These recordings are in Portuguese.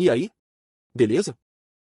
E aí? Beleza?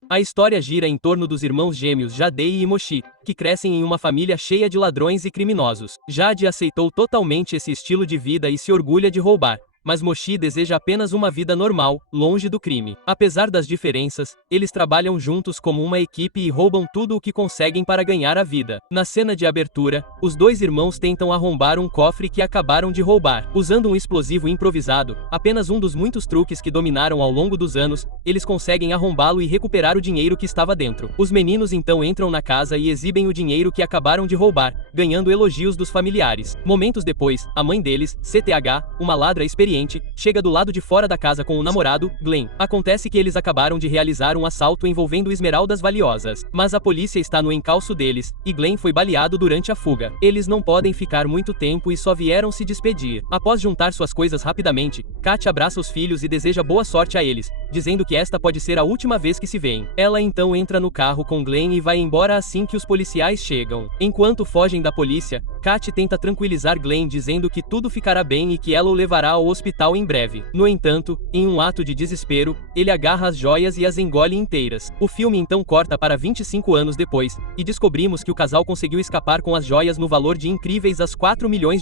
A história gira em torno dos irmãos gêmeos Jadei e Mochi, que crescem em uma família cheia de ladrões e criminosos. Jade aceitou totalmente esse estilo de vida e se orgulha de roubar. Mas Mochi deseja apenas uma vida normal, longe do crime. Apesar das diferenças, eles trabalham juntos como uma equipe e roubam tudo o que conseguem para ganhar a vida. Na cena de abertura, os dois irmãos tentam arrombar um cofre que acabaram de roubar. Usando um explosivo improvisado, apenas um dos muitos truques que dominaram ao longo dos anos, eles conseguem arrombá-lo e recuperar o dinheiro que estava dentro. Os meninos então entram na casa e exibem o dinheiro que acabaram de roubar, ganhando elogios dos familiares. Momentos depois, a mãe deles, CTH, uma ladra experiente, chega do lado de fora da casa com o namorado, Glenn. Acontece que eles acabaram de realizar um assalto envolvendo esmeraldas valiosas, mas a polícia está no encalço deles, e Glenn foi baleado durante a fuga. Eles não podem ficar muito tempo e só vieram se despedir. Após juntar suas coisas rapidamente, Kat abraça os filhos e deseja boa sorte a eles, dizendo que esta pode ser a última vez que se veem. Ela então entra no carro com Glenn e vai embora assim que os policiais chegam. Enquanto fogem da polícia, Kat tenta tranquilizar Glenn dizendo que tudo ficará bem e que ela o levará ao hospital em breve. No entanto, em um ato de desespero, ele agarra as joias e as engole inteiras. O filme então corta para 25 anos depois, e descobrimos que o casal conseguiu escapar com as joias no valor de incríveis $4 milhões.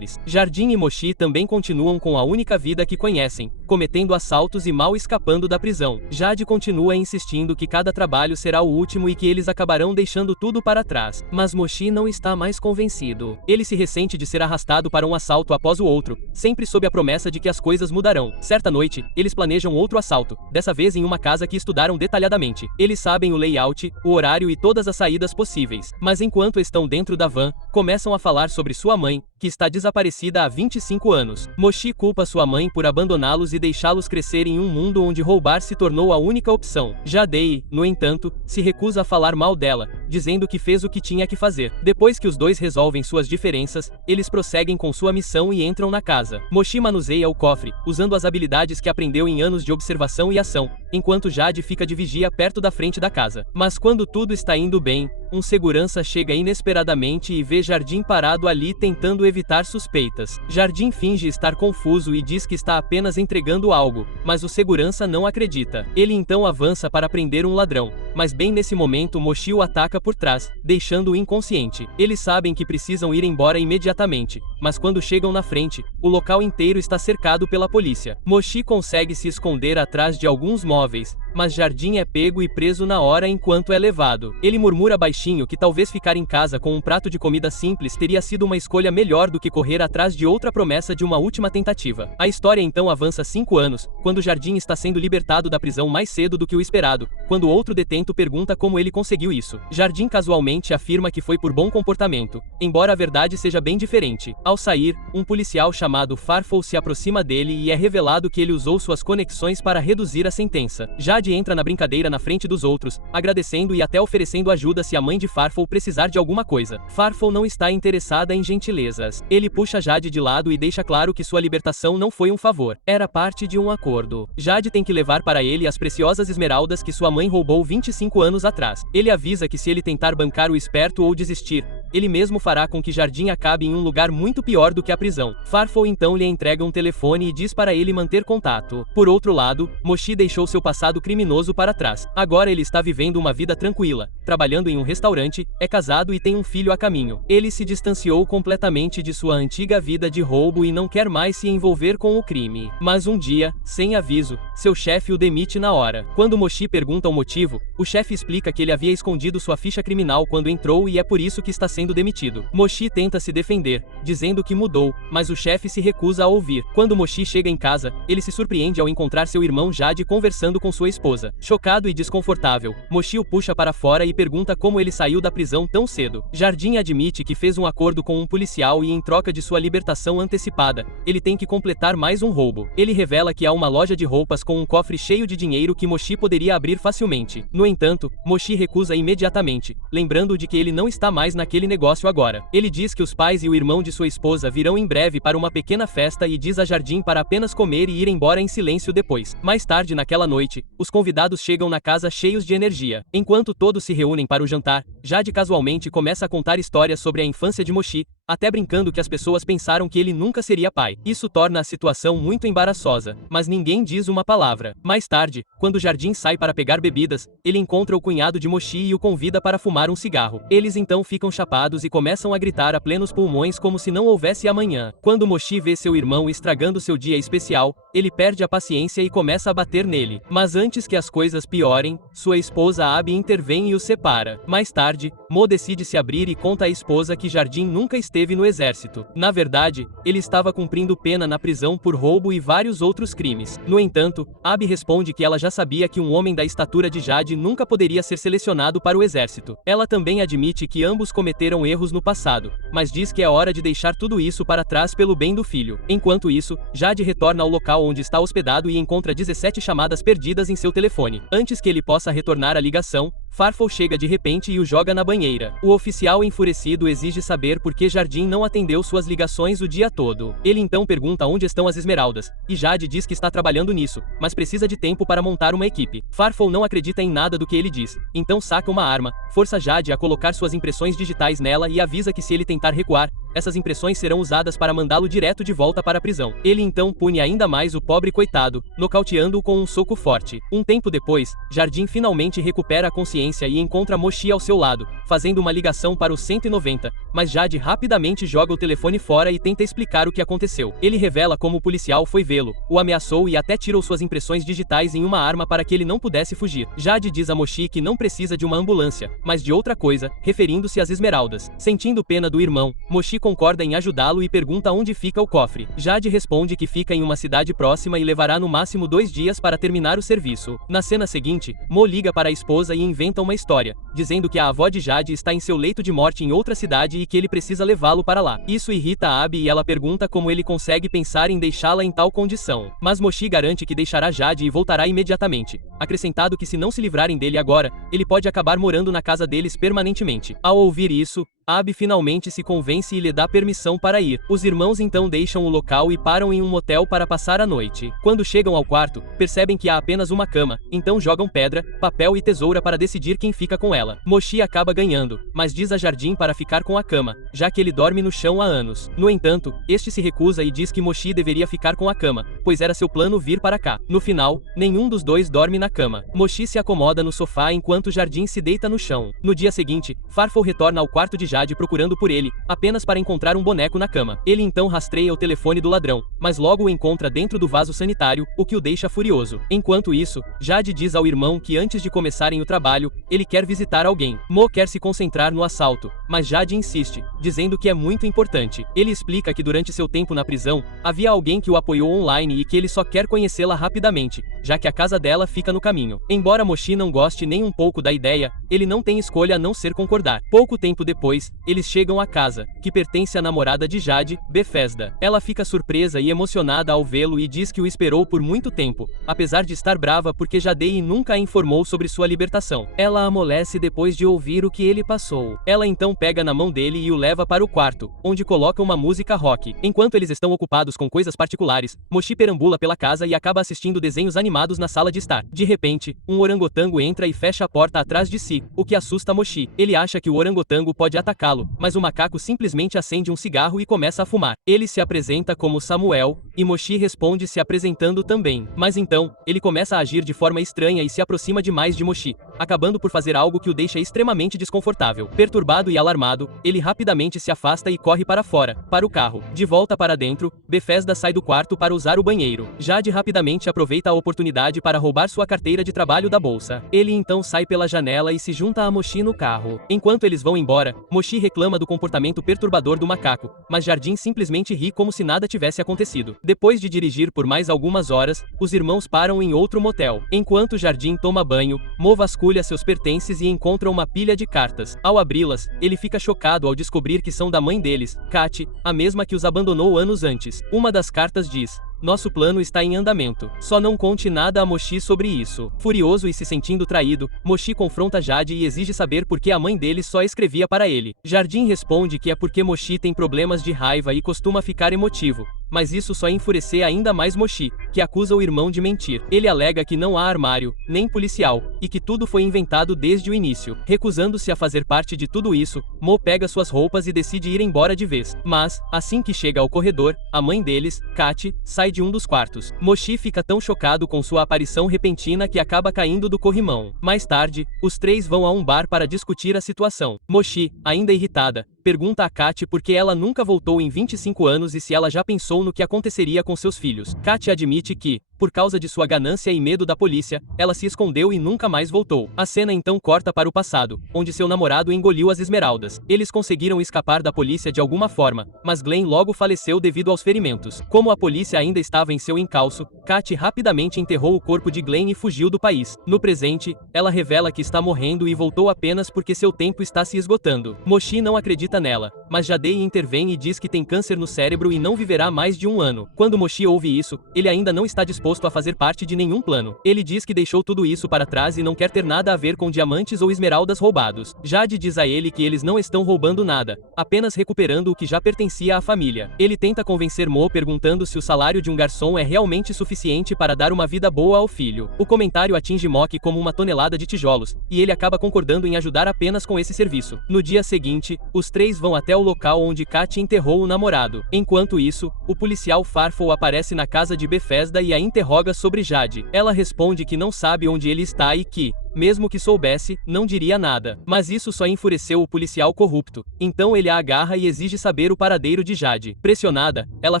Jardin e Mochi também continuam com a única vida que conhecem, cometendo assaltos e mal escapando da prisão. Jade continua insistindo que cada trabalho será o último e que eles acabarão deixando tudo para trás. Mas Mochi não está mais convencido. Ele se ressente de ser arrastado para um assalto após o outro, sempre sob a promessa de que as coisas mudarão. Certa noite, eles planejam outro assalto, dessa vez em uma casa que estudaram detalhadamente. Eles sabem o layout, o horário e todas as saídas possíveis. Mas enquanto estão dentro da van, começam a falar sobre sua mãe, que está desaparecida há 25 anos. Mochi culpa sua mãe por abandoná-los e deixá-los crescer em um mundo onde roubar se tornou a única opção. Jadei, no entanto, se recusa a falar mal dela, dizendo que fez o que tinha que fazer. Depois que os dois resolvem suas diferenças, eles prosseguem com sua missão e entram na casa. Mochi manuseia o cofre, usando as habilidades que aprendeu em anos de observação e ação, enquanto Jade fica de vigia perto da frente da casa. Mas quando tudo está indo bem, um segurança chega inesperadamente e vê Jardim parado ali tentando evitar suspeitas. Jardim finge estar confuso e diz que está apenas entregando algo, mas o segurança não acredita. Ele então avança para prender um ladrão, mas bem nesse momento Mochi o ataca por trás, deixando-o inconsciente. Eles sabem que precisam ir embora imediatamente, mas quando chegam na frente, o local inteiro está cercado pela polícia. Mochi consegue se esconder atrás de alguns móveis, mas Jardim é pego e preso na hora enquanto é levado. Ele murmura baixinho que talvez ficar em casa com um prato de comida simples teria sido uma escolha melhor do que correr atrás de outra promessa de uma última tentativa. A história então avança 5 anos, quando Jardim está sendo libertado da prisão mais cedo do que o esperado, quando outro detento pergunta como ele conseguiu isso. Jardim casualmente afirma que foi por bom comportamento, embora a verdade seja bem diferente. Ao sair, um policial chamado Farfel se aproxima dele e é revelado que ele usou suas conexões para reduzir a sentença. Jade entra na brincadeira na frente dos outros, agradecendo e até oferecendo ajuda se a mãe de Farfel precisar de alguma coisa. Farfel não está interessada em gentilezas. Ele puxa Jade de lado e deixa claro que sua libertação não foi um favor, era parte de um acordo. Jade tem que levar para ele as preciosas esmeraldas que sua mãe roubou 25 anos atrás. Ele avisa que se ele tentar bancar o esperto ou desistir, ele mesmo fará com que Jardim acabe em um lugar muito pior do que a prisão. Farfel então lhe entrega um telefone e diz para ele manter contato. Por outro lado, Mochi deixou seu passado criminoso para trás. Agora ele está vivendo uma vida tranquila, trabalhando em um restaurante, é casado e tem um filho a caminho. Ele se distanciou completamente de sua antiga vida de roubo e não quer mais se envolver com o crime. Mas um dia, sem aviso, seu chefe o demite na hora. Quando Mochi pergunta o motivo, o chefe explica que ele havia escondido sua ficha criminal quando entrou e é por isso que está sendo demitido. Mochi tenta se defender, dizendo que mudou, mas o chefe se recusa a ouvir. Quando Mochi chega em casa, ele se surpreende ao encontrar seu irmão Jade conversando com sua esposa. Chocado e desconfortável, Mochi o puxa para fora e pergunta como ele saiu da prisão tão cedo. Jardim admite que fez um acordo com um policial e em troca de sua libertação antecipada, ele tem que completar mais um roubo. Ele revela que há uma loja de roupas com um cofre cheio de dinheiro que Mochi poderia abrir facilmente. No entanto, Mochi recusa imediatamente, lembrando de que ele não está mais naquele negócio agora. Ele diz que os pais e o irmão de sua esposa virão em breve para uma pequena festa e diz a Jardim para apenas comer e ir embora em silêncio depois. Mais tarde naquela noite, os convidados chegam na casa cheios de energia. Enquanto todos se reúnem para o jantar, Jade casualmente começa a contar histórias sobre a infância de Mochi, até brincando que as pessoas pensaram que ele nunca seria pai. Isso torna a situação muito embaraçosa, mas ninguém diz uma palavra. Mais tarde, quando Jardim sai para pegar bebidas, ele encontra o cunhado de Mochi e o convida para fumar um cigarro. Eles então ficam chapados e começam a gritar a plenos pulmões como se não houvesse amanhã. Quando Mochi vê seu irmão estragando seu dia especial, ele perde a paciência e começa a bater nele. Mas antes que as coisas piorem, sua esposa Abby intervém e os separa. Mais tarde, Mo decide se abrir e conta à esposa que Jardim nunca esteve no exército. Na verdade, ele estava cumprindo pena na prisão por roubo e vários outros crimes. No entanto, Abby responde que ela já sabia que um homem da estatura de Jade nunca poderia ser selecionado para o exército. Ela também admite que ambos cometeram erros no passado, mas diz que é hora de deixar tudo isso para trás pelo bem do filho. Enquanto isso, Jade retorna ao local onde está hospedado e encontra 17 chamadas perdidas em seu telefone. Antes que ele possa retornar a ligação, Farfel chega de repente e o joga na banheira. O oficial enfurecido exige saber por que Jardim não atendeu suas ligações o dia todo. Ele então pergunta onde estão as esmeraldas, e Jade diz que está trabalhando nisso, mas precisa de tempo para montar uma equipe. Farfel não acredita em nada do que ele diz, então saca uma arma, força Jade a colocar suas impressões digitais nela e avisa que se ele tentar recuar, essas impressões serão usadas para mandá-lo direto de volta para a prisão. Ele então pune ainda mais o pobre coitado, nocauteando-o com um soco forte. Um tempo depois, Jardim finalmente recupera a consciência e encontra Mochi ao seu lado, fazendo uma ligação para o 190, mas Jade rapidamente joga o telefone fora e tenta explicar o que aconteceu. Ele revela como o policial foi vê-lo, o ameaçou e até tirou suas impressões digitais em uma arma para que ele não pudesse fugir. Jade diz a Mochi que não precisa de uma ambulância, mas de outra coisa, referindo-se às esmeraldas. Sentindo pena do irmão, Mochi concorda em ajudá-lo e pergunta onde fica o cofre. Jade responde que fica em uma cidade próxima e levará no máximo 2 dias para terminar o serviço. Na cena seguinte, Mo liga para a esposa e inventa uma história, dizendo que a avó de Jade está em seu leito de morte em outra cidade e que ele precisa levá-lo para lá. Isso irrita a Abby e ela pergunta como ele consegue pensar em deixá-la em tal condição. Mas Mochi garante que deixará Jade e voltará imediatamente, acrescentado que se não se livrarem dele agora, ele pode acabar morando na casa deles permanentemente. Ao ouvir isso, Abby finalmente se convence e lhe dá permissão para ir. Os irmãos então deixam o local e param em um motel para passar a noite. Quando chegam ao quarto, percebem que há apenas uma cama, então jogam pedra, papel e tesoura para decidir quem fica com ela. Mochi acaba ganhando, mas diz a Jardim para ficar com a cama, já que ele dorme no chão há anos. No entanto, este se recusa e diz que Mochi deveria ficar com a cama, pois era seu plano vir para cá. No final, nenhum dos dois dorme na cama. Mochi se acomoda no sofá enquanto Jardim se deita no chão. No dia seguinte, Farfel retorna ao quarto de Jade procurando por ele, apenas para encontrar um boneco na cama. Ele então rastreia o telefone do ladrão, mas logo o encontra dentro do vaso sanitário, o que o deixa furioso. Enquanto isso, Jade diz ao irmão que antes de começarem o trabalho, ele quer visitar alguém. Mo quer se concentrar no assalto, mas Jade insiste, dizendo que é muito importante. Ele explica que durante seu tempo na prisão, havia alguém que o apoiou online e que ele só quer conhecê-la rapidamente, já que a casa dela fica no caminho. Embora Mochi não goste nem um pouco da ideia, ele não tem escolha a não ser concordar. Pouco tempo depois, eles chegam à casa, que pertence à namorada de Jade, Bethesda. Ela fica surpresa e emocionada ao vê-lo e diz que o esperou por muito tempo, apesar de estar brava porque Jadei nunca a informou sobre sua libertação. Ela amolece depois de ouvir o que ele passou. Ela então pega na mão dele e o leva para o quarto, onde coloca uma música rock. Enquanto eles estão ocupados com coisas particulares, Mochi perambula pela casa e acaba assistindo desenhos animados na sala de estar. De repente, um orangotango entra e fecha a porta atrás de si, o que assusta Mochi. Ele acha que o orangotango pode atacá-lo, mas o macaco simplesmente acende um cigarro e começa a fumar. Ele se apresenta como Samuel, e Mochi responde se apresentando também. Mas então, ele começa a agir de forma estranha e se aproxima demais de Mochi, acabando por fazer algo que o deixa extremamente desconfortável. Perturbado e alarmado, ele rapidamente se afasta e corre para fora, para o carro. De volta para dentro, Bethesda sai do quarto para usar o banheiro. Jade rapidamente aproveita a oportunidade para roubar sua carteira de trabalho da bolsa. Ele então sai pela janela e se junta a Mochi no carro. Enquanto eles vão embora, Mochi reclama do comportamento perturbador do macaco, mas Jardim simplesmente ri como se nada tivesse acontecido. Depois de dirigir por mais algumas horas, os irmãos param em outro motel. Enquanto Jardim toma banho, Mo vasculha seus pertences e encontra uma pilha de cartas. Ao abri-las, ele fica chocado ao descobrir que são da mãe deles, Kat, a mesma que os abandonou anos antes. Uma das cartas diz: "Nosso plano está em andamento. Só não conte nada a Mochi sobre isso." Furioso e se sentindo traído, Mochi confronta Jade e exige saber por que a mãe dele só escrevia para ele. Jardim responde que é porque Mochi tem problemas de raiva e costuma ficar emotivo, mas isso só enfurecer ainda mais Mochi, que acusa o irmão de mentir. Ele alega que não há armário, nem policial, e que tudo foi inventado desde o início. Recusando-se a fazer parte de tudo isso, Mo pega suas roupas e decide ir embora de vez. Mas, assim que chega ao corredor, a mãe deles, Kat, sai de um dos quartos. Mochi fica tão chocado com sua aparição repentina que acaba caindo do corrimão. Mais tarde, os três vão a um bar para discutir a situação. Mochi, ainda irritada, pergunta a Kat por que ela nunca voltou em 25 anos e se ela já pensou no que aconteceria com seus filhos. Kat admite que, por causa de sua ganância e medo da polícia, ela se escondeu e nunca mais voltou. A cena então corta para o passado, onde seu namorado engoliu as esmeraldas. Eles conseguiram escapar da polícia de alguma forma, mas Glenn logo faleceu devido aos ferimentos. Como a polícia ainda estava em seu encalço, Kat rapidamente enterrou o corpo de Glenn e fugiu do país. No presente, ela revela que está morrendo e voltou apenas porque seu tempo está se esgotando. Mochi não acredita nela, mas Jadei intervém e diz que tem câncer no cérebro e não viverá mais de 1 ano. Quando Mochi ouve isso, ele ainda não está disposto a fazer parte de nenhum plano. Ele diz que deixou tudo isso para trás e não quer ter nada a ver com diamantes ou esmeraldas roubados. Jade diz a ele que eles não estão roubando nada, apenas recuperando o que já pertencia à família. Ele tenta convencer Mo perguntando se o salário de um garçom é realmente suficiente para dar uma vida boa ao filho. O comentário atinge Mock como uma tonelada de tijolos, e ele acaba concordando em ajudar apenas com esse serviço. No dia seguinte, os três vão até o local onde Kat enterrou o namorado. Enquanto isso, o policial Farfel aparece na casa de Bethesda e a interroga sobre Jade. Ela responde que não sabe onde ele está e que, mesmo que soubesse, não diria nada. Mas isso só enfureceu o policial corrupto. Então ele a agarra e exige saber o paradeiro de Jade. Pressionada, ela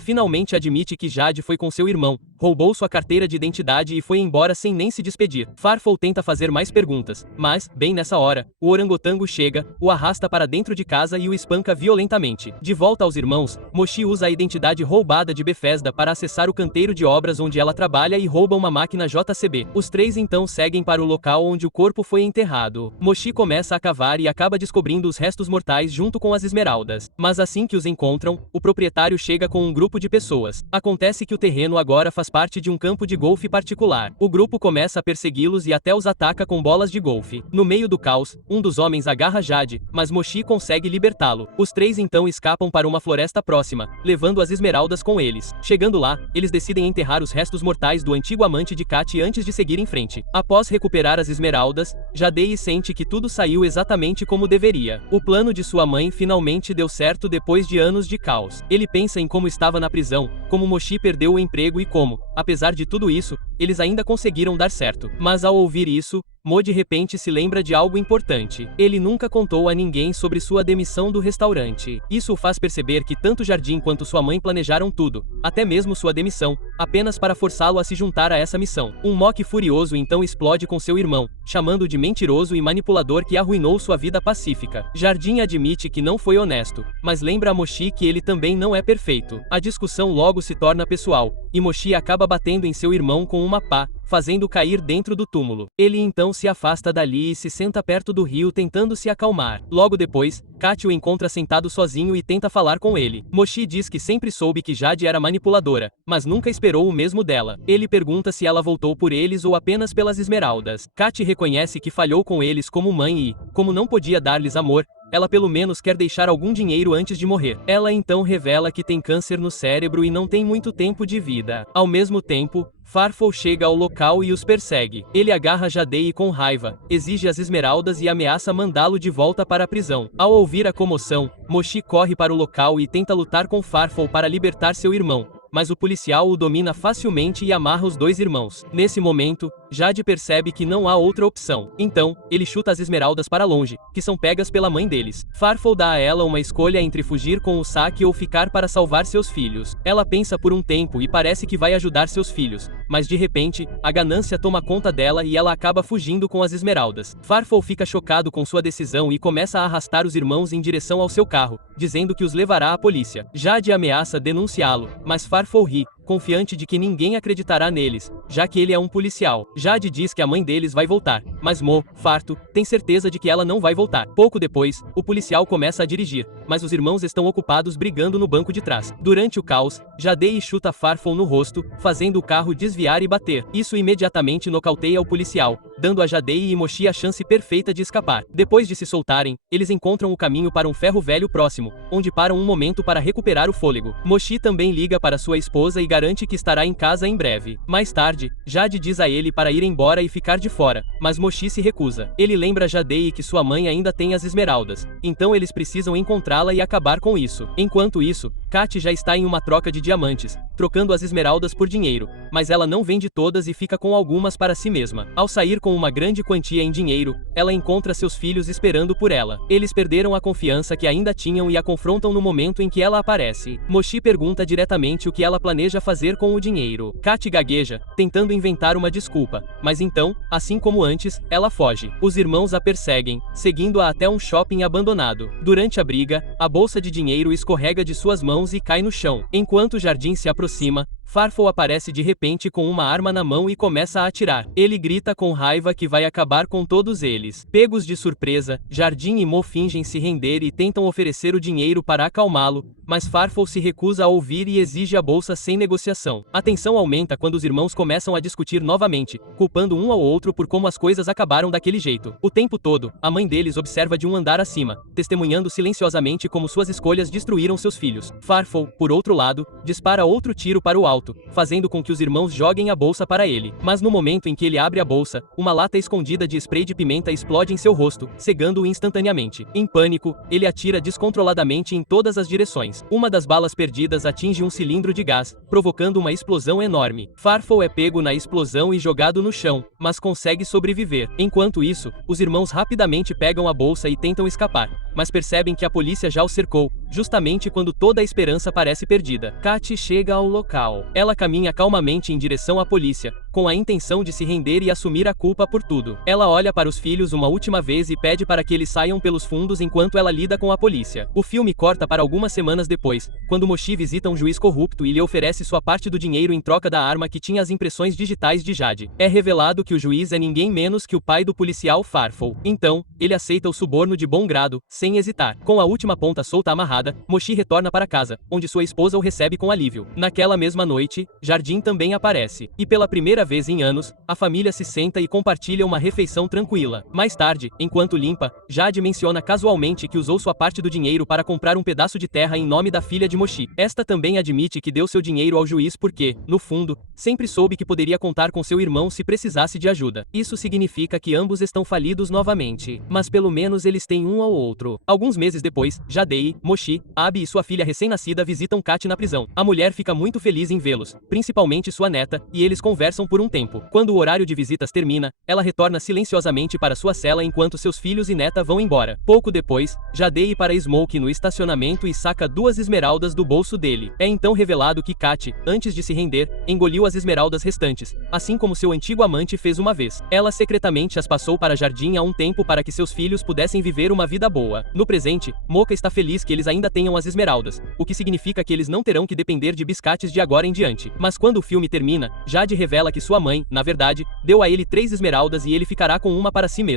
finalmente admite que Jade foi com seu irmão, roubou sua carteira de identidade e foi embora sem nem se despedir. Farfel tenta fazer mais perguntas, mas, bem nessa hora, o orangotango chega, o arrasta para dentro de casa e o espanca violentamente. De volta aos irmãos, Mochi usa a identidade roubada de Bethesda para acessar o canteiro de obras onde ela trabalha e rouba uma máquina JCB. Os três então seguem para o local onde o corpo foi enterrado. Mochi começa a cavar e acaba descobrindo os restos mortais junto com as esmeraldas. Mas assim que os encontram, o proprietário chega com um grupo de pessoas. Acontece que o terreno agora faz parte de um campo de golfe particular. O grupo começa a persegui-los e até os ataca com bolas de golfe. No meio do caos, um dos homens agarra Jade, mas Mochi consegue libertá-lo. Os três então escapam para uma floresta próxima, levando as esmeraldas com eles. Chegando lá, eles decidem enterrar os restos mortais do antigo amante de Kat antes de seguir em frente. Após recuperar as esmeraldas, Jadei sente que tudo saiu exatamente como deveria. O plano de sua mãe finalmente deu certo depois de anos de caos. Ele pensa em como estava na prisão, como Mochi perdeu o emprego e como, apesar de tudo isso, eles ainda conseguiram dar certo. Mas ao ouvir isso, Mo de repente se lembra de algo importante. Ele nunca contou a ninguém sobre sua demissão do restaurante. Isso o faz perceber que tanto Jardim quanto sua mãe planejaram tudo, até mesmo sua demissão, apenas para forçá-lo a se juntar a essa missão. Um Mock furioso então explode com seu irmão, chamando-o de mentiroso e manipulador que arruinou sua vida pacífica. Jardim admite que não foi honesto, mas lembra a Mochi que ele também não é perfeito. A discussão logo se torna pessoal, e Mochi acaba batendo em seu irmão com uma pá, fazendo-o cair dentro do túmulo. Ele então se afasta dali e se senta perto do rio tentando se acalmar. Logo depois, Kat o encontra sentado sozinho e tenta falar com ele. Mochi diz que sempre soube que Jade era manipuladora, mas nunca esperou o mesmo dela. Ele pergunta se ela voltou por eles ou apenas pelas esmeraldas. Kat reconhece que falhou com eles como mãe e, como não podia dar-lhes amor, ela pelo menos quer deixar algum dinheiro antes de morrer. Ela então revela que tem câncer no cérebro e não tem muito tempo de vida. Ao mesmo tempo, Farfel chega ao local e os persegue. Ele agarra Jadei com raiva, exige as esmeraldas e ameaça mandá-lo de volta para a prisão. Ao ouvir a comoção, Mochi corre para o local e tenta lutar com Farfel para libertar seu irmão, mas o policial o domina facilmente e amarra os dois irmãos. Nesse momento, Jade percebe que não há outra opção. Então, ele chuta as esmeraldas para longe, que são pegas pela mãe deles. Farfel dá a ela uma escolha entre fugir com o saque ou ficar para salvar seus filhos. Ela pensa por um tempo e parece que vai ajudar seus filhos, mas de repente, a ganância toma conta dela e ela acaba fugindo com as esmeraldas. Farfel fica chocado com sua decisão e começa a arrastar os irmãos em direção ao seu carro, dizendo que os levará à polícia. Jade ameaça denunciá-lo, mas Farfel ri, confiante de que ninguém acreditará neles, já que ele é um policial. Jade diz que a mãe deles vai voltar, mas Mo, farto, tem certeza de que ela não vai voltar. Pouco depois, o policial começa a dirigir, mas os irmãos estão ocupados brigando no banco de trás. Durante o caos, Jade chuta Farfel no rosto, fazendo o carro desviar e bater. Isso imediatamente nocauteia o policial, dando a Jade e Mochi a chance perfeita de escapar. Depois de se soltarem, eles encontram o caminho para um ferro velho próximo, onde param um momento para recuperar o fôlego. Mochi também liga para sua esposa e garante que estará em casa em breve. Mais tarde, Jade diz a ele para ir embora e ficar de fora, mas Mochi se recusa. Ele lembra Jade que sua mãe ainda tem as esmeraldas, então eles precisam encontrá-la e acabar com isso. Enquanto isso, Kat já está em uma troca de diamantes, trocando as esmeraldas por dinheiro, mas ela não vende todas e fica com algumas para si mesma. Ao sair com uma grande quantia em dinheiro, ela encontra seus filhos esperando por ela. Eles perderam a confiança que ainda tinham e a confrontam no momento em que ela aparece. Mochi pergunta diretamente o que ela planeja fazer com o dinheiro. Kat gagueja, tentando inventar uma desculpa, mas então, assim como antes, ela foge. Os irmãos a perseguem, seguindo-a até um shopping abandonado. Durante a briga, a bolsa de dinheiro escorrega de suas mãos e cai no chão. Enquanto o jardim se aproxima, Farfel aparece de repente com uma arma na mão e começa a atirar. Ele grita com raiva que vai acabar com todos eles. Pegos de surpresa, Jardim e Mo fingem se render e tentam oferecer o dinheiro para acalmá-lo, mas Farfel se recusa a ouvir e exige a bolsa sem negociação. A tensão aumenta quando os irmãos começam a discutir novamente, culpando um ao outro por como as coisas acabaram daquele jeito. O tempo todo, a mãe deles observa de um andar acima, testemunhando silenciosamente como suas escolhas destruíram seus filhos. Farfel, por outro lado, dispara outro tiro para o alto, fazendo com que os irmãos joguem a bolsa para ele. Mas no momento em que ele abre a bolsa, uma lata escondida de spray de pimenta explode em seu rosto, cegando-o instantaneamente. Em pânico, ele atira descontroladamente em todas as direções. Uma das balas perdidas atinge um cilindro de gás, provocando uma explosão enorme. Farfel é pego na explosão e jogado no chão, mas consegue sobreviver. Enquanto isso, os irmãos rapidamente pegam a bolsa e tentam escapar, mas percebem que a polícia já o cercou, justamente quando toda a esperança parece perdida. Kat chega ao local. Ela caminha calmamente em direção à polícia, com a intenção de se render e assumir a culpa por tudo. Ela olha para os filhos uma última vez e pede para que eles saiam pelos fundos enquanto ela lida com a polícia. O filme corta para algumas semanas depois, quando Mochi visita um juiz corrupto e lhe oferece sua parte do dinheiro em troca da arma que tinha as impressões digitais de Jade. É revelado que o juiz é ninguém menos que o pai do policial Farfel. Então, ele aceita o suborno de bom grado, sem hesitar. Com a última ponta solta amarrada, Mochi retorna para casa, onde sua esposa o recebe com alívio. Naquela mesma noite, Jardim também aparece, e pela primeira vez em anos, a família se senta e compartilha uma refeição tranquila. Mais tarde, enquanto limpa, Jade menciona casualmente que usou sua parte do dinheiro para comprar um pedaço de terra em nome da filha de Mochi. Esta também admite que deu seu dinheiro ao juiz porque, no fundo, sempre soube que poderia contar com seu irmão se precisasse de ajuda. Isso significa que ambos estão falidos novamente, mas pelo menos eles têm um ao outro. Alguns meses depois, Jade, Mochi, Abi e sua filha recém-nascida visitam Kat na prisão. A mulher fica muito feliz em vê-los, principalmente sua neta, e eles conversam por um tempo. Quando o horário de visitas termina, ela retorna silenciosamente para sua cela enquanto seus filhos e neta vão embora. Pouco depois, Jade para Smoke no estacionamento e saca 2 esmeraldas do bolso dele. É então revelado que Kat, antes de se render, engoliu as esmeraldas restantes, assim como seu antigo amante fez uma vez. Ela secretamente as passou para Jardim há um tempo para que seus filhos pudessem viver uma vida boa. No presente, Mocha está feliz que eles ainda tenham as esmeraldas, o que significa que eles não terão que depender de biscates de agora em diante. Mas quando o filme termina, Jade revela que sua mãe, na verdade, deu a ele 3 esmeraldas e ele ficará com uma para si mesmo.